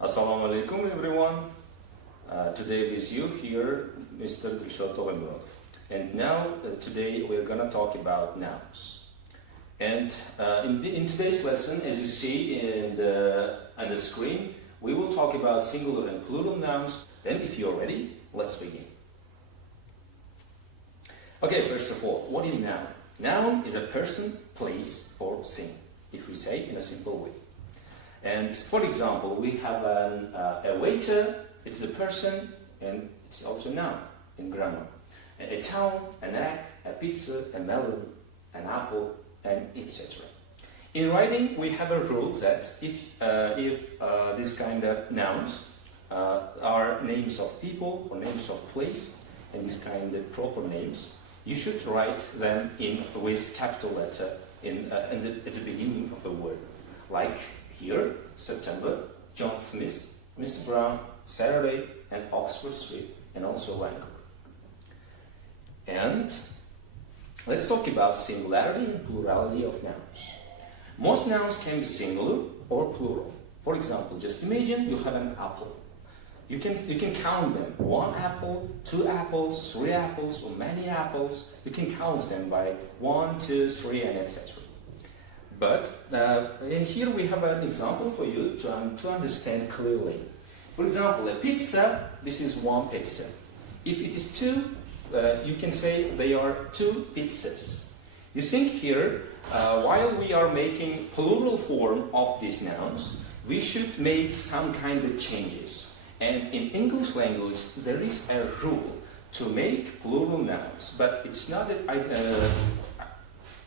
Assalamu alaikum everyone. Today with you here, Mr. Dilshod Dilmurodovich. And now, today we're going to talk about nouns. And in today's lesson, as you see on the screen, we will talk about singular and plural nouns. Then if you're ready, let's begin. Okay, first of all, what is noun? Noun is a person, place, or thing, if we say in a simple way. And for example, we have a waiter, it's the person, and it's also noun in grammar. A town, an egg, a pizza, a melon, an apple, and etc. In writing, we have a rule that if this kind of nouns are names of people or names of place, and this kind of proper names, you should write them with capital letter at the beginning of a word, like here, September, John Smith, Mr. Brown, Saturday, and Oxford Street, and also Vancouver. And let's talk about singularity and plurality of nouns. Most nouns can be singular or plural. For example, just imagine you have an apple. You can count them. 1 apple, 2 apples, 3 apples, or many apples. You can count them by 1, 2, 3, and etc. But in here we have an example for you to understand clearly. For example, a pizza, this is 1 pizza. If it is 2, you can say they are 2 pizzas. You think here, while we are making plural form of these nouns, we should make some kind of changes. And in English language, there is a rule to make plural nouns, but it's not an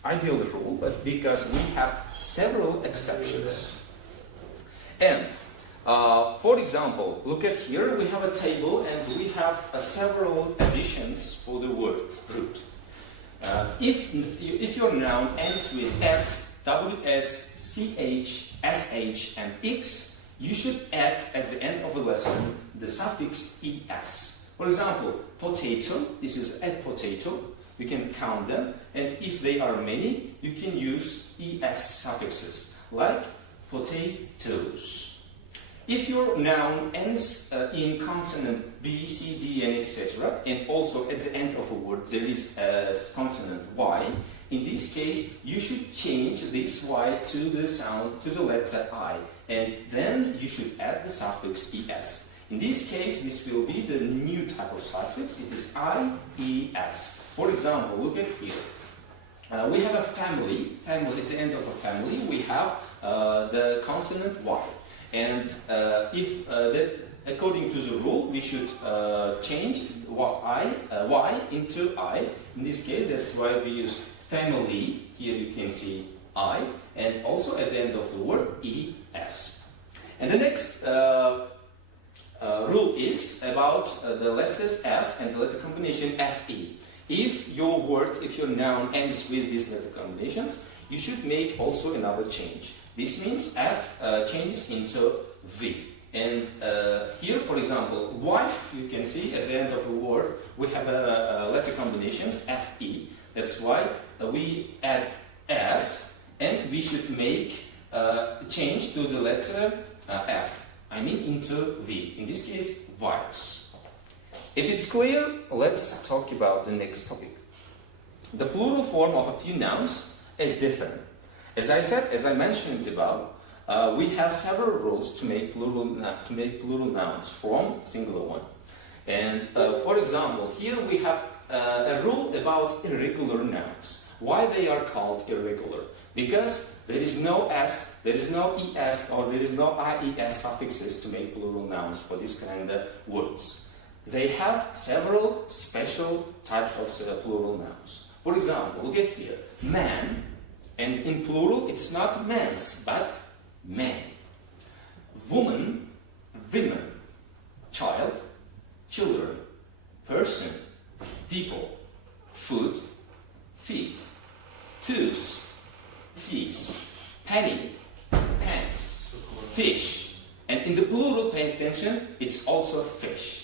ideal rule, but because we have several exceptions. And for example, look at here, we have a table and we have several additions for the word root. If your noun ends with S, WS, CH, SH, and X, you should add at the end of the lesson the suffix ES. For example, potato, this is a potato. You can count them, and if they are many, you can use ES suffixes, like potatoes. If your noun ends in consonant B, C, D, and etc., and also at the end of a word there is a consonant Y, in this case, you should change this Y to the letter I, and then you should add the suffix ES. In this case, this will be the new type of suffix. It is IES. For example, look at here. We have a family. At the end of a family, we have the consonant Y. And according to the rule, we should change Y into I. In this case, that's why we use family. Here you can see I. And also at the end of the word, ES. And the next rule is about the letters F and the letter combination FE. If your noun ends with these letter combinations, you should make also another change. This means F changes into V. And here, for example, wife, you can see at the end of a word, we have letter combinations FE. That's why we add S, and we should make change to the letter F. I mean into V. In this case, wives. If it's clear, let's talk about the next topic. The plural form of a few nouns is different. As I mentioned above, we have several rules to make plural nouns from singular one. And for example, here we have a rule about irregular nouns. Why they are called irregular? Because there is no S, there is no ES, or there is no IES suffixes to make plural nouns for this kind of words. They have several special types of plural nouns. For example, look at here, man, and in plural it's not mans, but man. Woman, women, child, children, person, people, food, feet, tooth, teeth, penny, pants, fish. And in the plural, pay attention, it's also fish.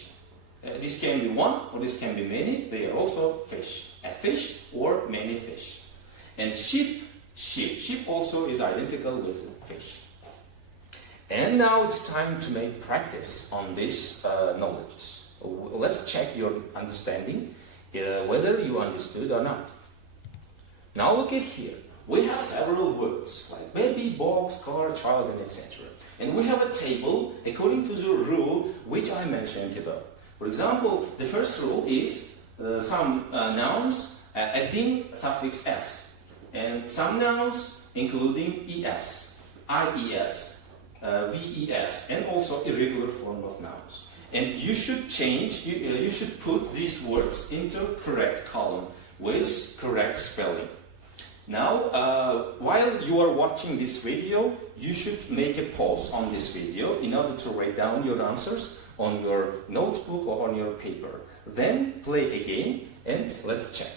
This can be one or this can be many, they are also fish. A fish or many fish. And sheep also is identical with fish. And now it's time to make practice on this knowledge. Let's check your understanding, whether you understood or not. Now look at here. We have several words like baby, box, car, child, and etc. And we have a table according to the rule which I mentioned above. For example, the first rule is some nouns adding suffix s, and some nouns including es, ies, ves, and also irregular form of nouns. And you should change, you should put these words into correct column with correct spelling. Now, while you are watching this video, you should make a pause on this video in order to write down your answers on your notebook or on your paper. Then play again and let's check.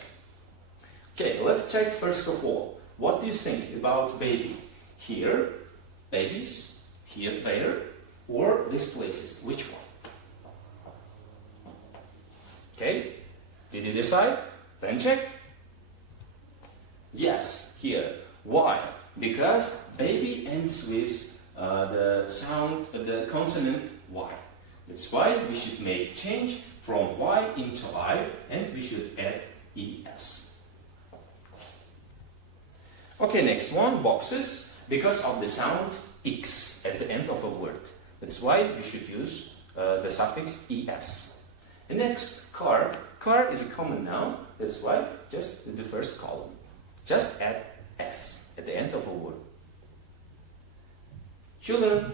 Okay, let's check first of all. What do you think about baby? Here, babies, here, there, or these places? Which one? Okay, did you decide? Then check. Yes, here. Why? Because baby ends with the sound, the consonant Y. That's why we should make change from Y into I, and we should add ES. Okay, next one, boxes, because of the sound X at the end of a word. That's why we should use the suffix ES. The next, car. Car is a common noun, that's why just the first column. Just add S at the end of a word. Children,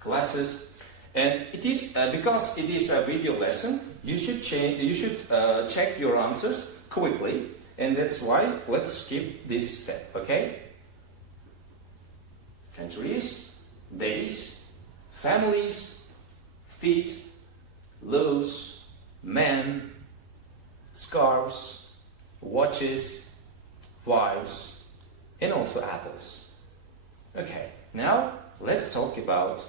classes, and it is because it is a video lesson. You should check your answers quickly, and that's why let's skip this step. Okay? Countries, days, families, feet, loaves, men, scarves, watches, wives, and also apples. Okay, now let's talk about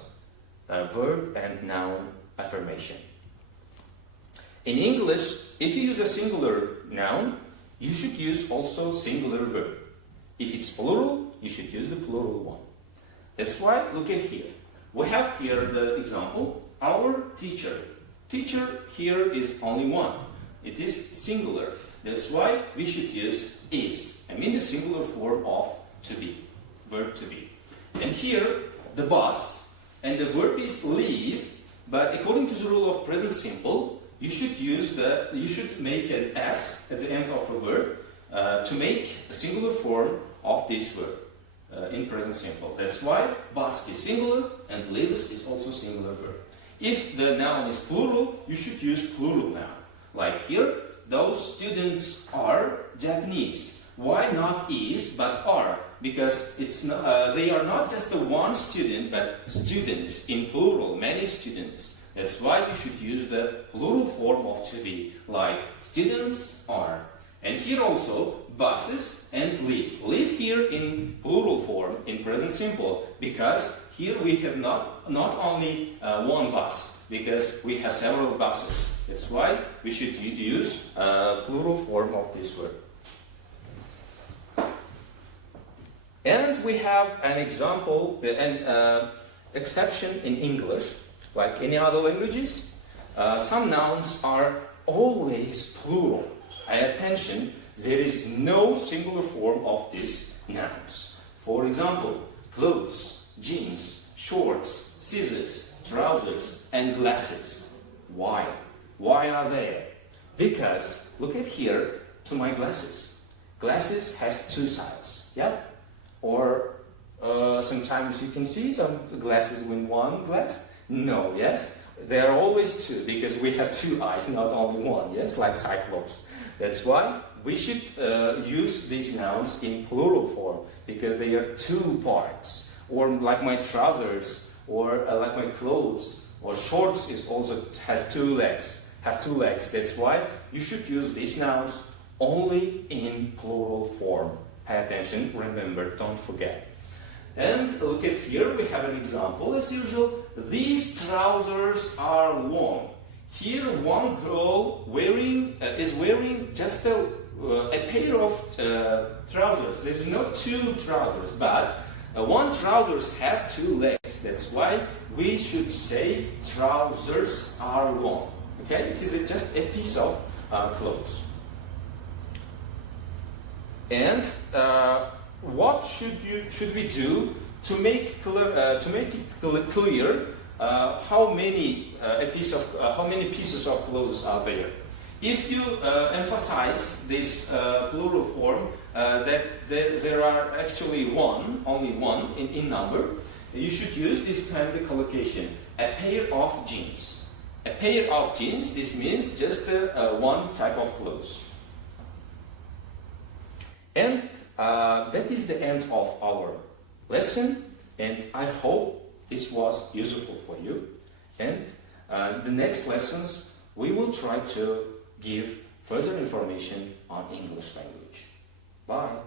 verb and noun affirmation. In English, if you use a singular noun, you should use also singular verb. If it's plural, you should use the plural one. That's why, look at here. We have here the example, our teacher. Teacher here is only one. It is singular. That's why we should use is. I mean the singular form of to be, verb to be. And here, the bus, and the verb is leave, but according to the rule of present simple, you should make an S at the end of a verb to make a singular form of this verb in present simple. That's why bus is singular and leaves is also singular verb. If the noun is plural, you should use plural noun. Like here, those students are Japanese. Why not is but are? Because it's not, they are not just the one student, but students in plural, many students. That's why you should use the plural form of to be, like students are. And here also, buses and live. Live here in plural form, in present simple, because here we have not only one bus, because we have several buses. That's why we should use plural form of this word. And we have an example, an exception in English, like any other languages. Some nouns are always plural. Attention, there is no singular form of these nouns. For example, clothes, jeans, shorts, scissors, trousers, and glasses. Why? Why are they? Because, look at here to my glasses. Glasses has two sides, yeah? Or sometimes you can see some glasses with one glass. No, yes? There are always two, because we have two eyes, not only one, yes? Like Cyclops. That's why we should use these nouns in plural form, because they are two parts. Or like my trousers, or like my clothes, or shorts is also has two legs. That's why you should use these nouns only in plural form. Pay attention, remember, don't forget. And look at here, we have an example as usual. These trousers are warm. Here one girl is wearing just a pair of trousers. There is no two trousers, but one trousers have two legs. pants. That's why we should say trousers are long. Okay, it is just a piece of clothes. And what should we do to make it clear how many pieces of clothes are there? If you emphasize this plural form that there are actually only one in number, you should use this kind of collocation: a pair of jeans. A pair of jeans. This means just one type of clothes. And that is the end of our lesson. And I hope this was useful for you. And the next lessons we will try to give further information on English language. Bye.